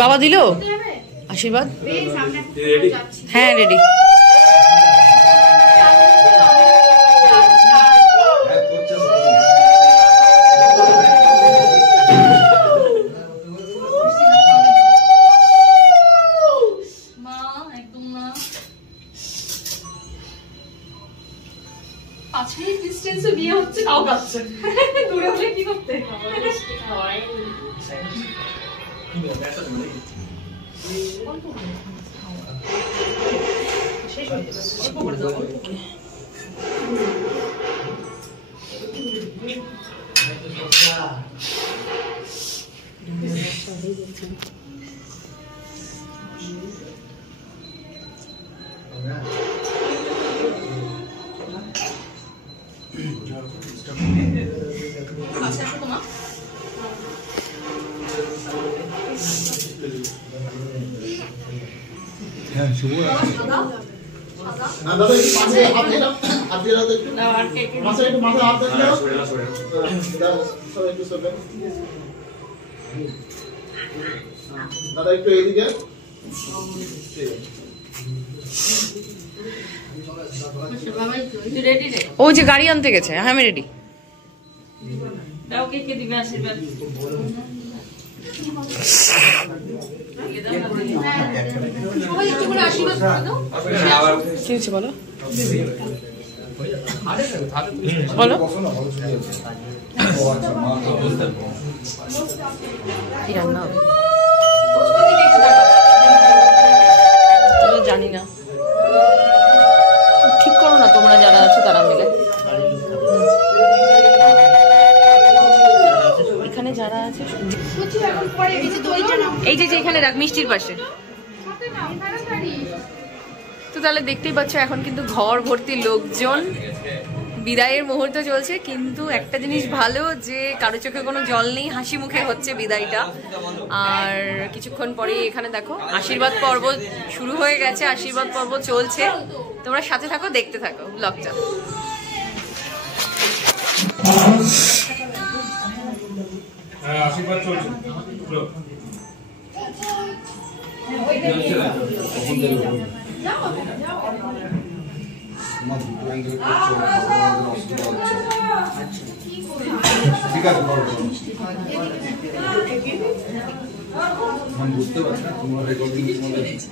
বাবা দিল আশীর্বাদ? হ্যাঁ রেডি। ও যে গাড়ি আনতে গেছে। হ্যাঁ আমি রেডি। বলো বলো কি রান্না হবে জানি না, ঠিক করো না তোমরা যারা আছো তারা মিলে। এখানে যারা আছে এই যে এখানে রাখ মিষ্টির পাশে তো তাহলে দেখতেই পাচ্ছ এখন কিন্তু ঘর ভর্তি লোকজন, বিদায়ের মুহূর্ত চলছে। কিন্তু একটা জিনিস ভালো যে কারো চোখে কোনো জল নেই, হাসি মুখে হচ্ছে বিদায়টা। আর কিছুক্ষণ পরেই এখানে দেখো আশীর্বাদ পর্ব শুরু হয়ে গেছে, আশীর্বাদ পর্ব চলছে। তোমরা সাথে থাকো, দেখতে থাকো ব্লগটা। আশীর্বাদ চলছে ঠিক আছে, আমি বুঝতে পারছি না তোমার রেকর্ডিং বুঝতে পারছি।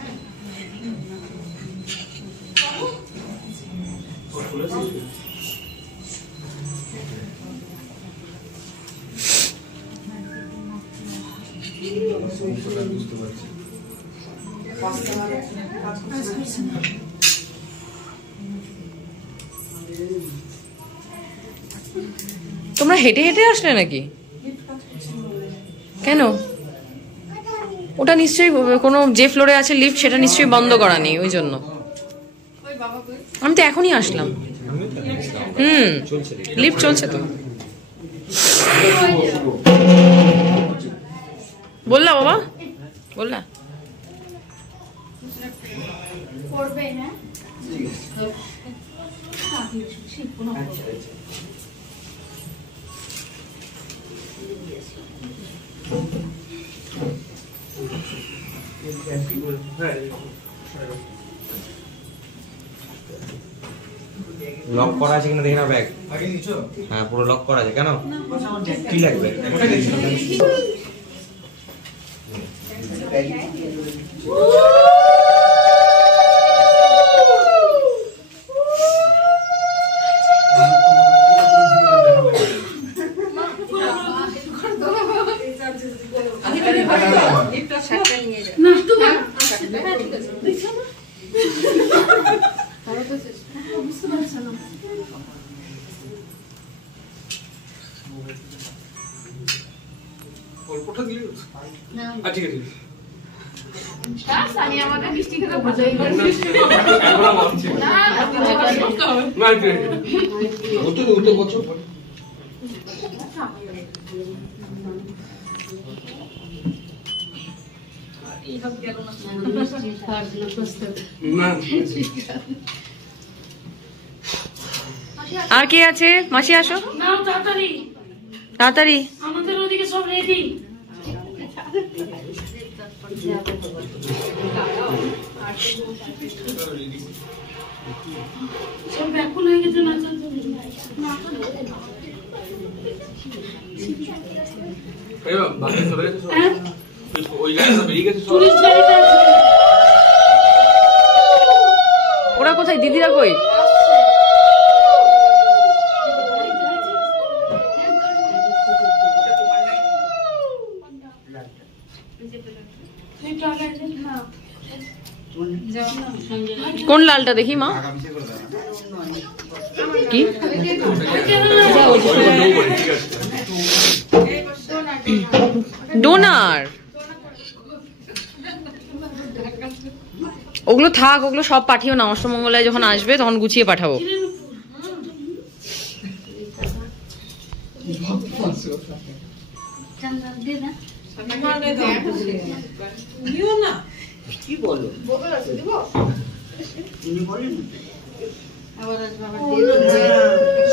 তোমরা হেঁটে হেঁটে আসলে নাকি? কেন? ওটা নিশ্চয়ই কোনো যে ফ্লোরে আছে লিফট সেটা নিশ্চয়ই বন্ধ করা নেই, ওই জন্য। আমি তো এখনই আসলাম। লিফট চলছে তো। বললা বাবা, বললা লক করা আছে কিনা দেখি না ব্যাগ। হ্যাঁ পুরো লক করা আছে। কেন কি লাগবে? আর কে আছে? মাসি আসো তাড়াতাড়ি। সব রেডি। সব ব্যাকুল হয়ে গেছে নাচার জন্য। ওরা কোথায়, দিদিরা কই? কোন লালটা দেখি মা? কি ডোনার? ওগুলো থাক, ওগুলো সব পাঠিও না, অষ্টমঙ্গলায় যখন আসবে তখন গুছিয়ে পাঠাবো।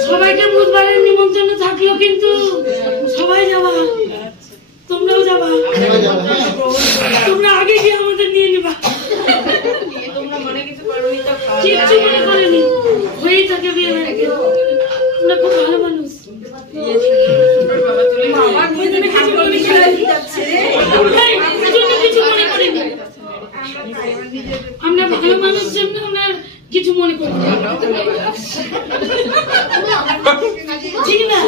সবাইকে বুধবারের নিমন্ত্রণ থাকলো, কিন্তু সবাই যাবা, তোমরাও যাবা। তোমরা আগে গিয়ে আমাদের নিয়ে নিবা, কিচ্ছু মনে করেনি, হয়েই থাকে বিয়ে হয়ে গেল। তোমরা খুব ভালো মানুষ। কিছু মনে করিনি, আমরা ভালো মানুষ জন্য আমরা কিছু মনে করি ঠিক না?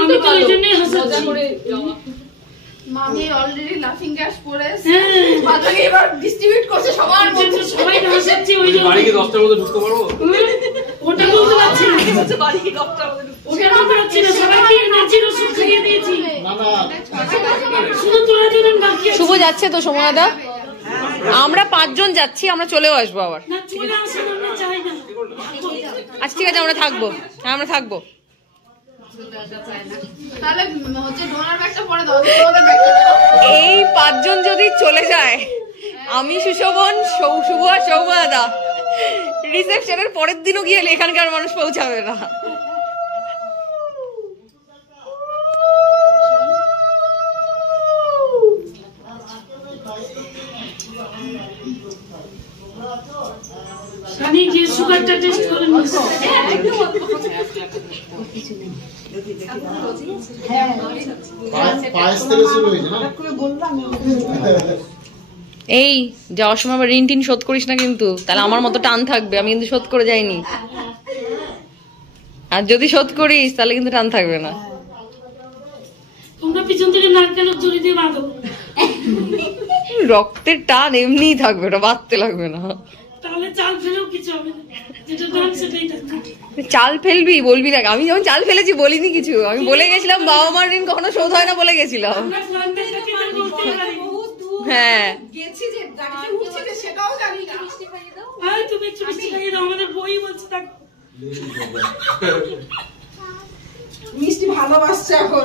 আমি তো এই জন্যই হাসাচ্ছি। মামি অলরেডি লাফিং গ্যাস পরে বাজারে এবার ডিস্ট্রিবিউট করছে সবার মধ্যে, সবাই হাসাচ্ছি। ওই জন্য বাড়ি কি 10টার মধ্যে ঢুকতে পারবো? ওটা বলতে পারছি না, বাড়ি কি 10টার মধ্যে ওটা বলতে পারছি না। সবাইকে এনার্জির ওষুধ খাইয়ে দিয়েছি, শুধু তোরা দুজন বাকি আছে। শুভ যাচ্ছে তো সময়াদা? আমরা 5 জন যাচ্ছি, আমরা চলেও আসবো আবার। না চলে আসা আমরা চাই না। আচ্ছা ঠিক আছে, আমরা থাকবো। হ্যাঁ আমরা থাকবো। তাহলে হচ্ছে ডোনার ব্যাগটা পরে দাও, তোমাদের ব্যাগটা দাও। এই 5 জন যদি চলে যায়, আমি সুশোভন, শুভ আর সৌম্যদা, রিসেপশনের পরের দিনও গিয়ে এখানকার মানুষ পৌঁছাবে না। আমি গিয়ে সুগারটা টেস্ট করে নিচ্ছি। এই যাওয়ার সময় আবার ঋণ টিন শোধ করিস না কিন্তু, তাহলে আমার মতো টান থাকবে। আমি কিন্তু শোধ করে যাইনি, আর যদি শোধ করিস তাহলে কিন্তু টান থাকবে না। তোমরা পিছন থেকে নারকেলের জড়ি দিয়ে বাঁধো, রক্তের টান এমনিই থাকবে, ওটা বাঁধতে লাগবে না। তাহলে চাল ফেলেও কিছু হবে না, যেটা টান সেটাই থাকবে। চাল ফেলবি বলবি না, আমি যখন চাল ফেলেছি বলিনি কিছু। আমি বলে গেছিলাম বাবা মার ঋণ কখনো শোধ হয় না বলে গেছিলাম। আমরা ফ্রন্টের সাথে এটা করতে পারি। হ্যাঁ গেছি যে গাড়িতে উঠছি যে সেটাও জানি না। মিষ্টি খাইয়ে দাও। ভাই তুমি একটু মিষ্টি খাইয়ে দাও, আমাদের বই বলছে দেখো। মিষ্টি ভালোবাসছে এখন।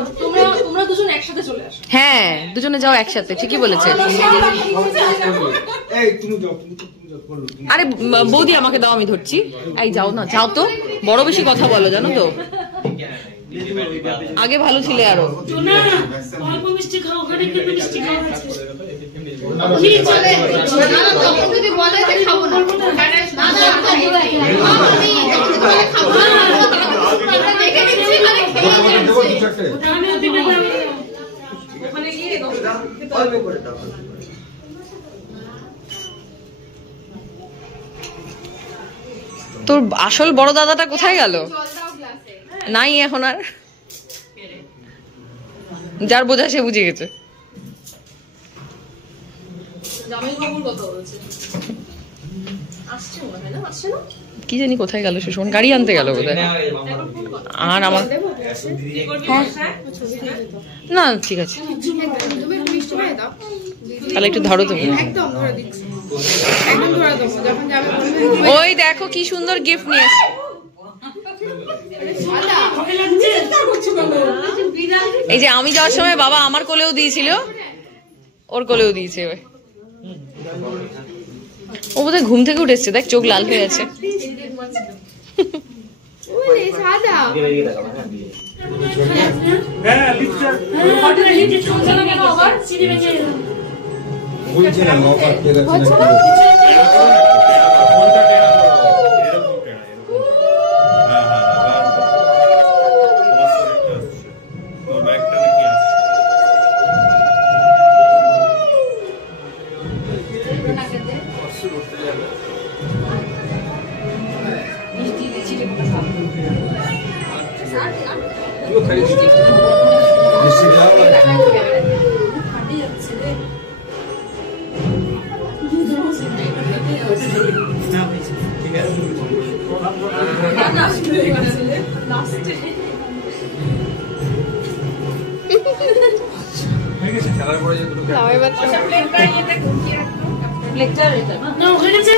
তোমরা দুজন একসাথে চলে আসো। হ্যাঁ দুজনে যাও একসাথে, ঠিকই বলেছে। এই তুমি যাও, তুমি যাও, করো। আরে বৌদি আমাকে দাও, আমি ধরছি। এই যাও না, যাও তো, বড় বেশি কথা বলো জানো তো। আগে ভালো ছিলে আরো। না অল্প মিষ্টি খাও, ওখানে কিন্তু মিষ্টি খাওয়া আছে। কি বলে? না না তখন যদি বলে যে খাবো না। না না আমি বলে খাবো না। আমরা দেখে নিচ্ছি মানে খেয়ে দেবো দু চারটে। আমি দিবে না। ওখানে গিয়ে অল্প করে দাও। তোর আসল বড় দাদাটা কোথায় গেল? জল দাও গ্লাসে। নাই এখন আর, যার বোঝা সে বুঝে গেছে। জামাই বাবুর কথা বলছে। আসছে মনে হয় না? আসছে না? কি জানি কোথায় গেল সুশোভন, গাড়ি আনতে গেল বোধহয়। আর আমার হ্যাঁ না ঠিক আছে, তুমি একটু মিষ্টি খাইয়ে দাও। তাহলে একটু ধরো তুমি। একদম ধরে দিচ্ছি। একদম ধরে দেবো, যখন যাবে বলবে। ওই দেখো কি সুন্দর গিফট নিয়ে এসেছে। এই যে আমি যাওয়ার সময় বাবা আমার কোলেও দিয়েছিল, ওর কোলেও দিয়েছে। ও বোধহয় ঘুম থেকে উঠেছে, দেখ চোখ লাল হয়ে আছে। সাদা বলছি না অফার কে গেছে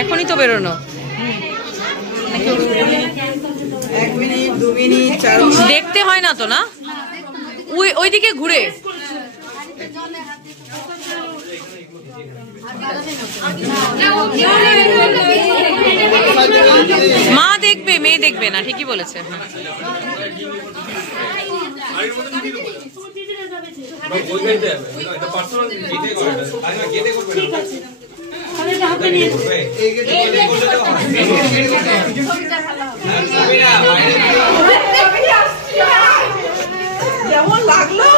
এখনই তো বেরোনো। দেখতে হয় না তো না, ওইদিকে ঘুরে মা দেখবে, মেয়ে দেখবে না, ঠিকই বলেছে। কেমন লাগলো?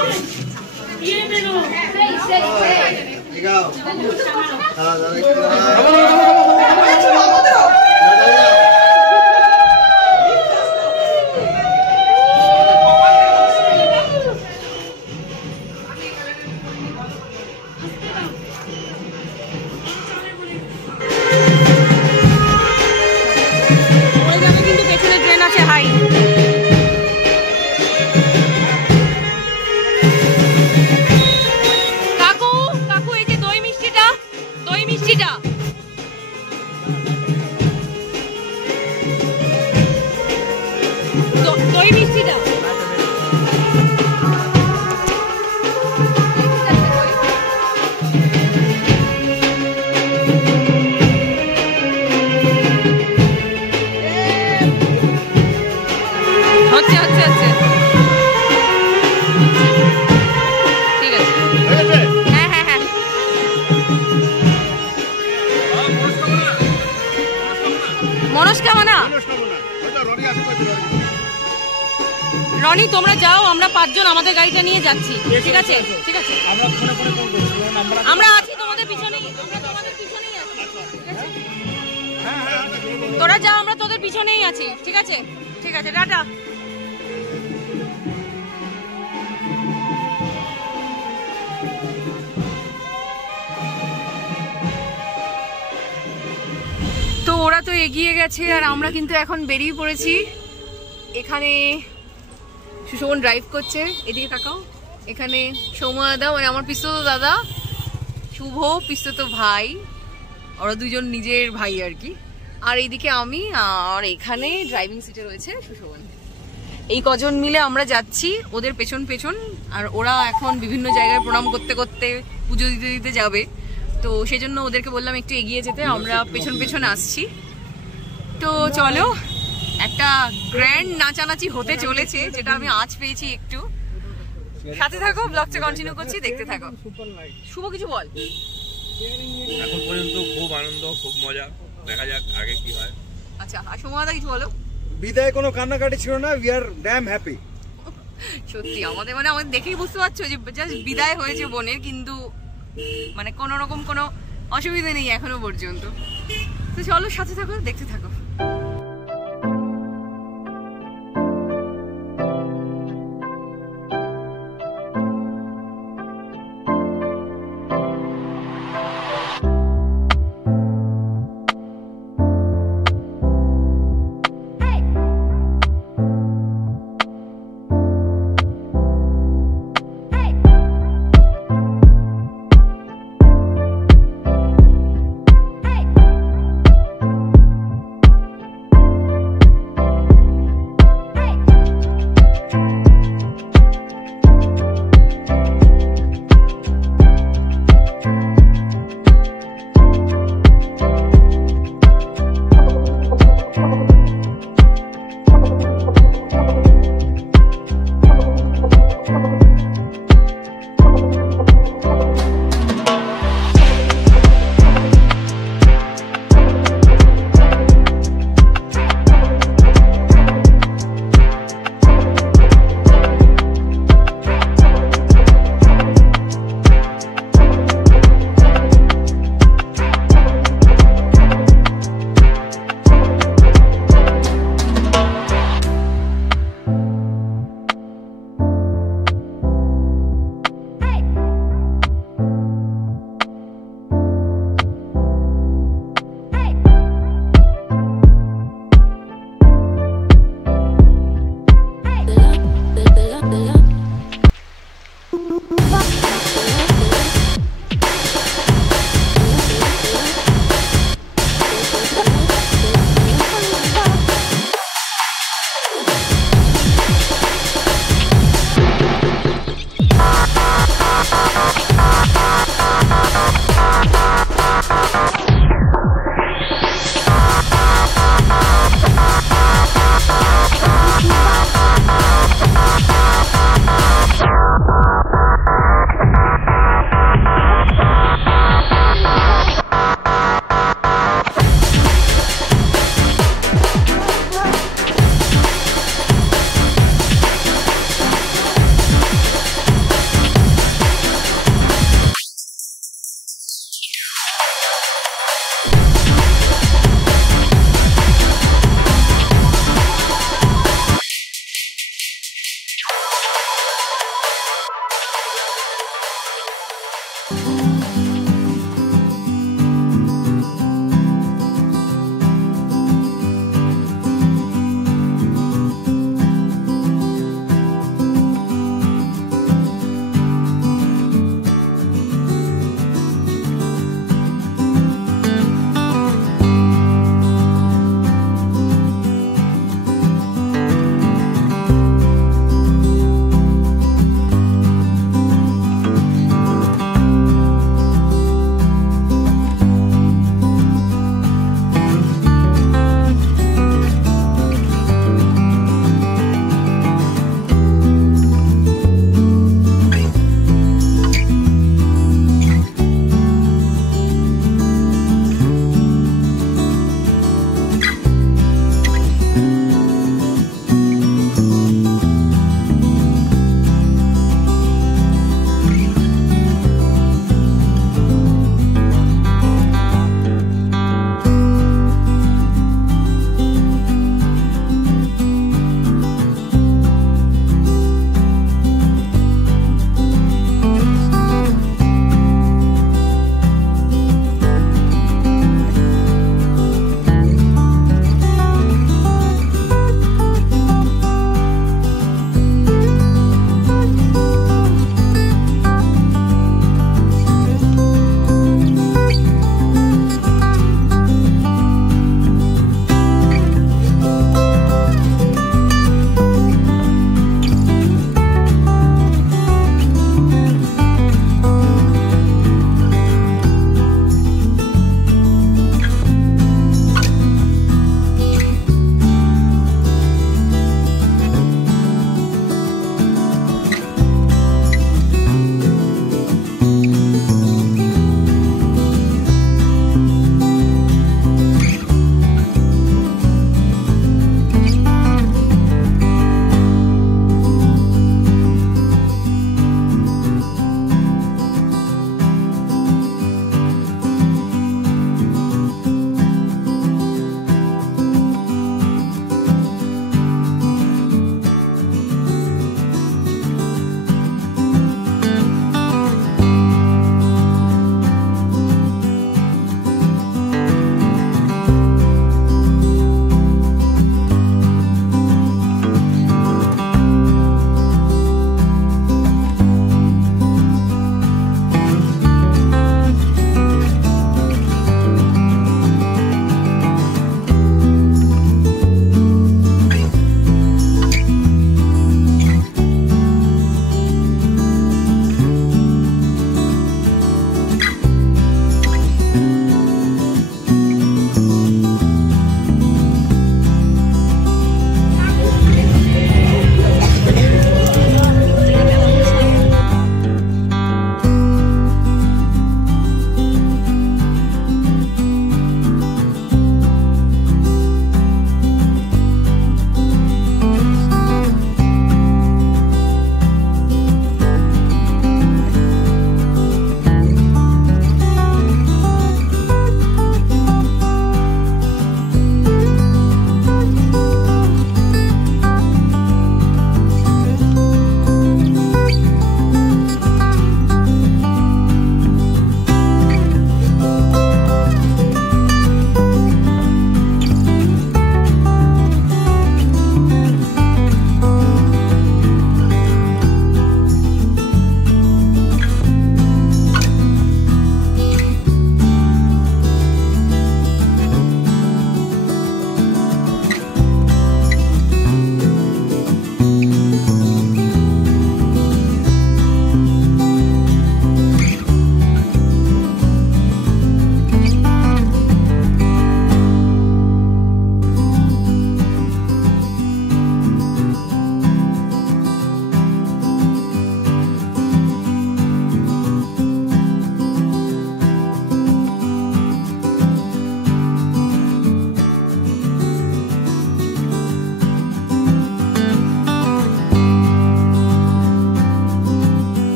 কিন্তু পেছনে ট্রেন আছে। হাই কাকু, কাকু এই যে দই মিষ্টিটা, দই মিষ্টিটা দই মিষ্টিটা হচ্ছে হচ্ছে হচ্ছে ঠিক আছে। হ্যাঁ হ্যাঁ হ্যাঁ মনস্কামনা। রনি তোমরা যাও, আমরা 5 জন আমাদের গাড়িটা নিয়ে যাচ্ছি। ঠিক আছে ঠিক আছে, আমরা আছি তোমাদের পিছনেই, আমরা তোমাদের পিছনেই আছি। ঠিক আছে তোরা যাও, আমরা তোদের পিছনেই আছি। ঠিক আছে ঠিক আছে, টাটা। তো ওরা তো এগিয়ে গেছে আর আমরা কিন্তু এখন বেরিয়ে পড়েছি। এখানে সুশোভন ড্রাইভ করছে, এদিকে তাকাও। এখানে সৌম্য দাদা মানে আমার পিস্তত দাদা, শুভ পিস্তত ভাই, ওরা দুজন নিজের ভাই আর কি। আর এইদিকে আমি, আর এখানে ড্রাইভিং সিটে রয়েছে সুশোভন। এই কজন মিলে আমরা যাচ্ছি ওদের পেছন পেছন। আর ওরা এখন বিভিন্ন জায়গায় প্রণাম করতে করতে পুজো দিতে দিতে যাবে, তো সেজন্য ওদেরকে বললাম একটু এগিয়ে যেতে, আমরা পেছন পেছন আসছি। তো চলো, একটা গ্র্যান্ড নাচানাচি হতে চলেছে, যেটা আমি আজ পেয়েছি একটু। সাথে থাকো, ব্লগটা কন্টিনিউ করছি, দেখতে থাকো। শুভ কিছু বল। এখন পর্যন্ত খুব আনন্দ, খুব মজা, দেখা যাক আগে কি হয়। আচ্ছা, আর সৌম্যদা কিছু বলো। বিদায় কোনো কান্নাকাটি ছিল না, উই আর ড্যাম হ্যাপি। সত্যি আমাদের মানে আমাদের দেখেই বুঝতে পারছো যে জাস্ট বিদায় হয়েছে বোনের, কিন্তু মানে কোনো রকম কোনো অসুবিধা নেই এখনো পর্যন্ত। তো চলো সাথে থাকো, দেখতে থাকো।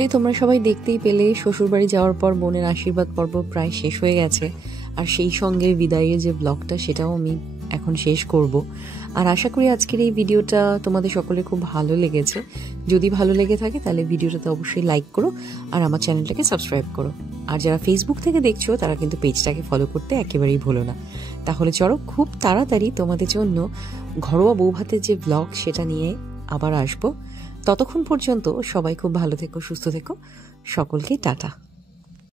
ফাইনালি তোমরা সবাই দেখতেই পেলে শ্বশুরবাড়ি যাওয়ার পর বোনের আশীর্বাদ পর্ব প্রায় শেষ হয়ে গেছে, আর সেই সঙ্গে বিদায়ের যে ব্লগটা সেটাও আমি এখন শেষ করব। আর আশা করি আজকের এই ভিডিওটা তোমাদের সকলের খুব ভালো লেগেছে। যদি ভালো লেগে থাকে তাহলে ভিডিওটাতে অবশ্যই লাইক করো আর আমার চ্যানেলটাকে সাবস্ক্রাইব করো। আর যারা ফেসবুক থেকে দেখছো তারা কিন্তু পেজটাকে ফলো করতে একেবারেই ভুলো না। তাহলে চলো খুব তাড়াতাড়ি তোমাদের জন্য ঘরোয়া বৌভাতের যে ব্লগ সেটা নিয়ে আবার আসবো। ততক্ষণ পর্যন্ত সবাই খুব ভালো থেকো, সুস্থ থেকো, সকলকে টাটা।